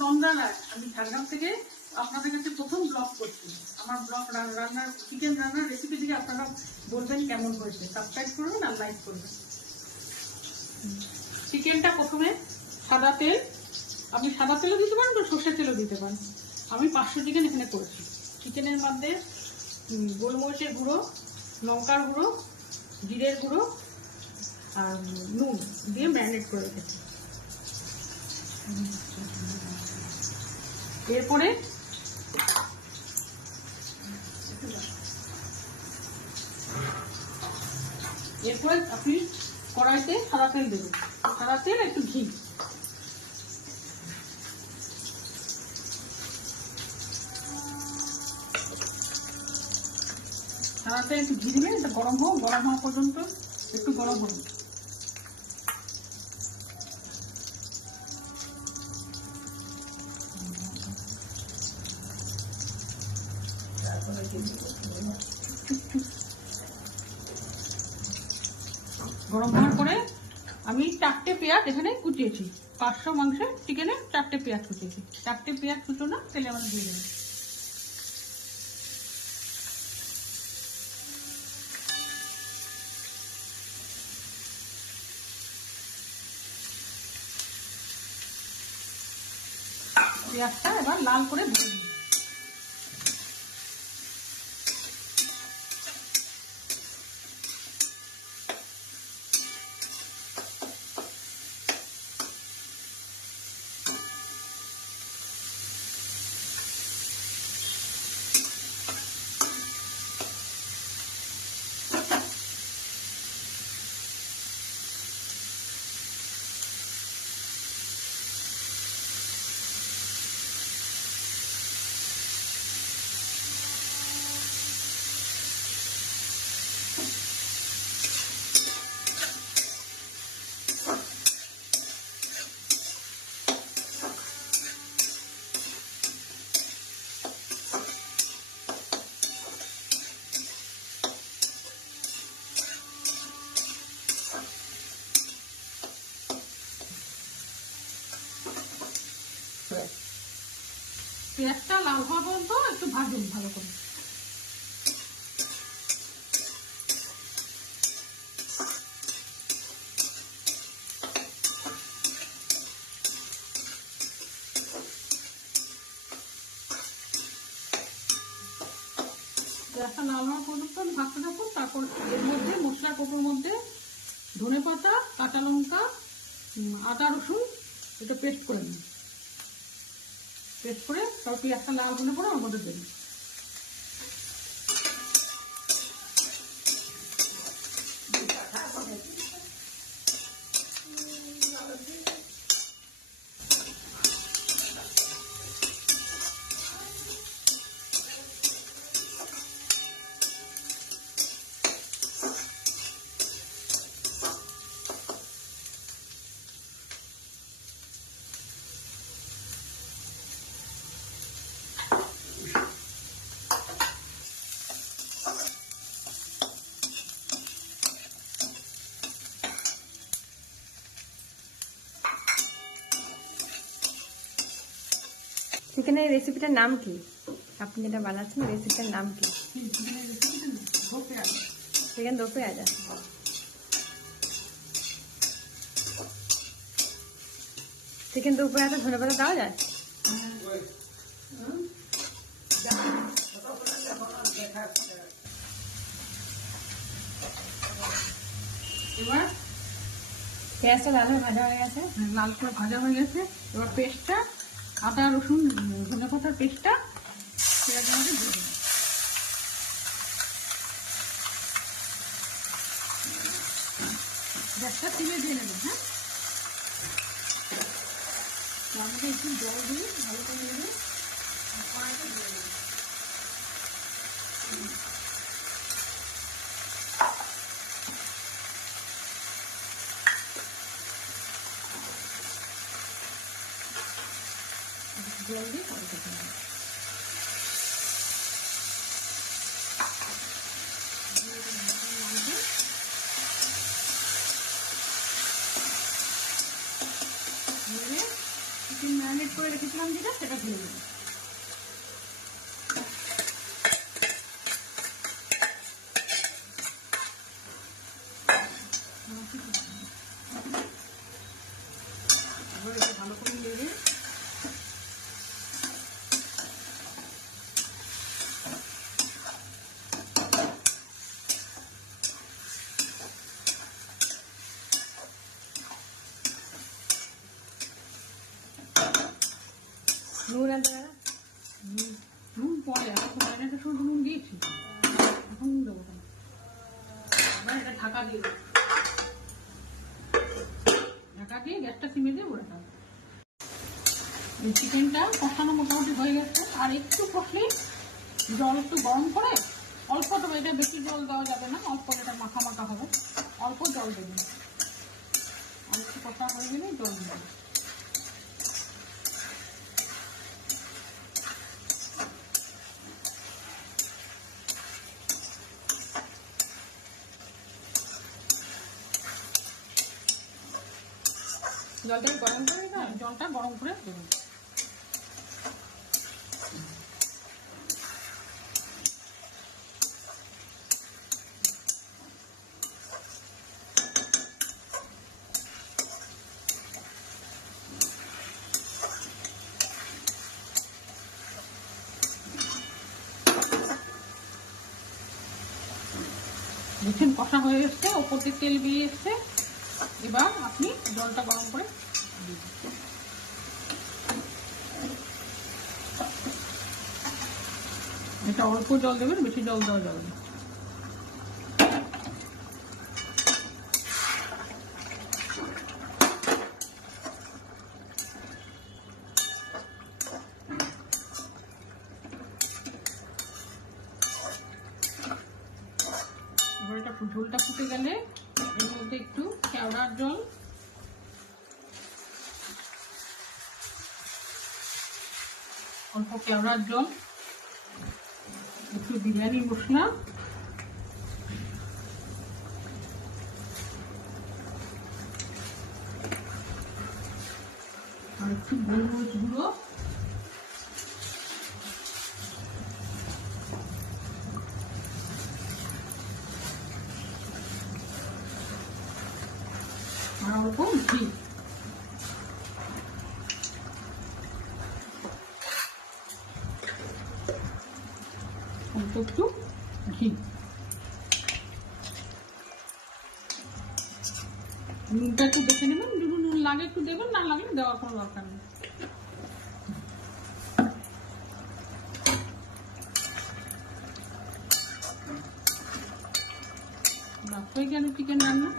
নন্দনাথ, আমি ঝাড়গ্রাম থেকে আপনাদের কাছে প্রথম ব্লগ করছি। আমার ব্লগ রান্নার চিকেন রান্নার রেসিপি থেকে আপনারা বলবেন কেমন হয়েছে, সাবস্ক্রাইব করবেন আর লাইক করবেন। চিকেনটা প্রথমে সাদা তেল, আপনি সাদা তেলও দিতে পারেন বা সর্ষের তেলও দিতে পারেন। আমি 500 চিকেন এখানে করেছি। চিকেনের মধ্যে গোলমরিচের গুঁড়ো, লঙ্কার গুঁড়ো, জিরের গুঁড়ো আর নুন দিয়ে ম্যারিনেট করে রেখেছি। এরপরে আপনি কড়াইতে সাদা তেল দেবেন, সাদা তেল একটু ঘি, সাদা তেল একটু ঘি দিবেন। এটা গরম হোক, গরম হওয়া পর্যন্ত একটু গরম হোক। গরম হওয়ার পরে আমি 4টে পেঁয়াজ এখানে কুচিয়েছি। 500 মাংসের চিকেনে 4টে পেঁয়াজ কুচিয়েছি। 4টে পেঁয়াজ কুচো না তেলে আমার দিয়ে দেবেন। পেঁয়াজটা এবার লাল করে ভেজে নিই। পেঁয়াজটা লাল হওয়া পর্যন্ত একটু ভাজুন ভালো করে। পেঁয়াজটা লাল হওয়া পর্যন্ত ভাজতে থাকুন। তারপর এর মধ্যে মশলা কৌটোর মধ্যে ধনেপাতা, কাঁচা লঙ্কা, আদা রসুন এটা পেস্ট করে নিন। পেস্ট করে তারপর পেঁয়াজটা লাল হলে পরে ওর মধ্যে দেবেন। চিকেনের রেসিপিটার নাম কি? আপনি যেটা বানাচ্ছেন রেসিপিটার নাম কি? চিকেন দো পেঁয়াজ। চিকেন দো পেঁয়াজে ধনেপাতা দেওয়া যায়? এবার পেঁয়াজটা লাল হয়ে ভাজা হয়ে গেছে। লাল করে ভাজা হয়ে গেছে। এবার পেস্টটা, আদা রসুন ধনেপাতার পেস্টটা পেঁয়াজের মধ্যে দিয়ে দেবেন। গ্যাসটা সিমে দিয়ে নেবেন। হ্যাঁ, তার মধ্যে একটু জল দিয়ে ভালো করে নেবেন। কড়াইতে দিয়ে দেবেন। জল দিয়ে কড়াইতে দিয়ে দেবেন। চিকেন ম্যারিনেট করে রেখেছিলাম যেটা, সেটা ঢেলে দেবো। এবার এটা ভালো করে নেড়ে নুন আনতে পারা? নুন পরে, এখন ম্যারিনেটের সময় নুন দিয়েছি, এখন নুন দেবো কেন। এবার এটা ঢাকা দিয়ে দেবো, ঢাকা দিয়ে গ্যাসটা সিমে দিয়ে বলে দেবো। এই চিকেনটা কষানো মোটামুটি হয়ে গেছে, আর একটু কষলে জল একটু গরম করে অল্প দেবো, এটা বেশি জল দেওয়া যাবে না, অল্প, এটা মাখা মাখা হবে, অল্প জল দেবেন। আর একটু কষা হয়ে গেলে জল দেবেন। জলটা গরম করে দিতে হবে? জলটা গরম করে দেবেন। দেখছেন কষা হয়ে এসছে, ওপর দিয়ে তেল বেরিয়ে এসছে। এবার আপনি জলটা গরম করে দিন। এটা অল্প জল দেবেন, বেশি জল দেওয়া যাবে না। এবার এটা ঝোলটা ফুটে গেলে এর মধ্যে একটু কেওড়ার জল, অল্প কেওড়ার জল, একটু বিরিয়ানি মশলা, আর একটু গোলমরিচ গুঁড়ো, আর অল্প ঘি। অল্প একটু ঘি। নুনটা একটু দেখে নেবেন, যদি নুন লাগে একটু দেবেন, না লাগলে দেওয়ার কোনো দরকার নেই। হয়ে গেল চিকেন রান্না।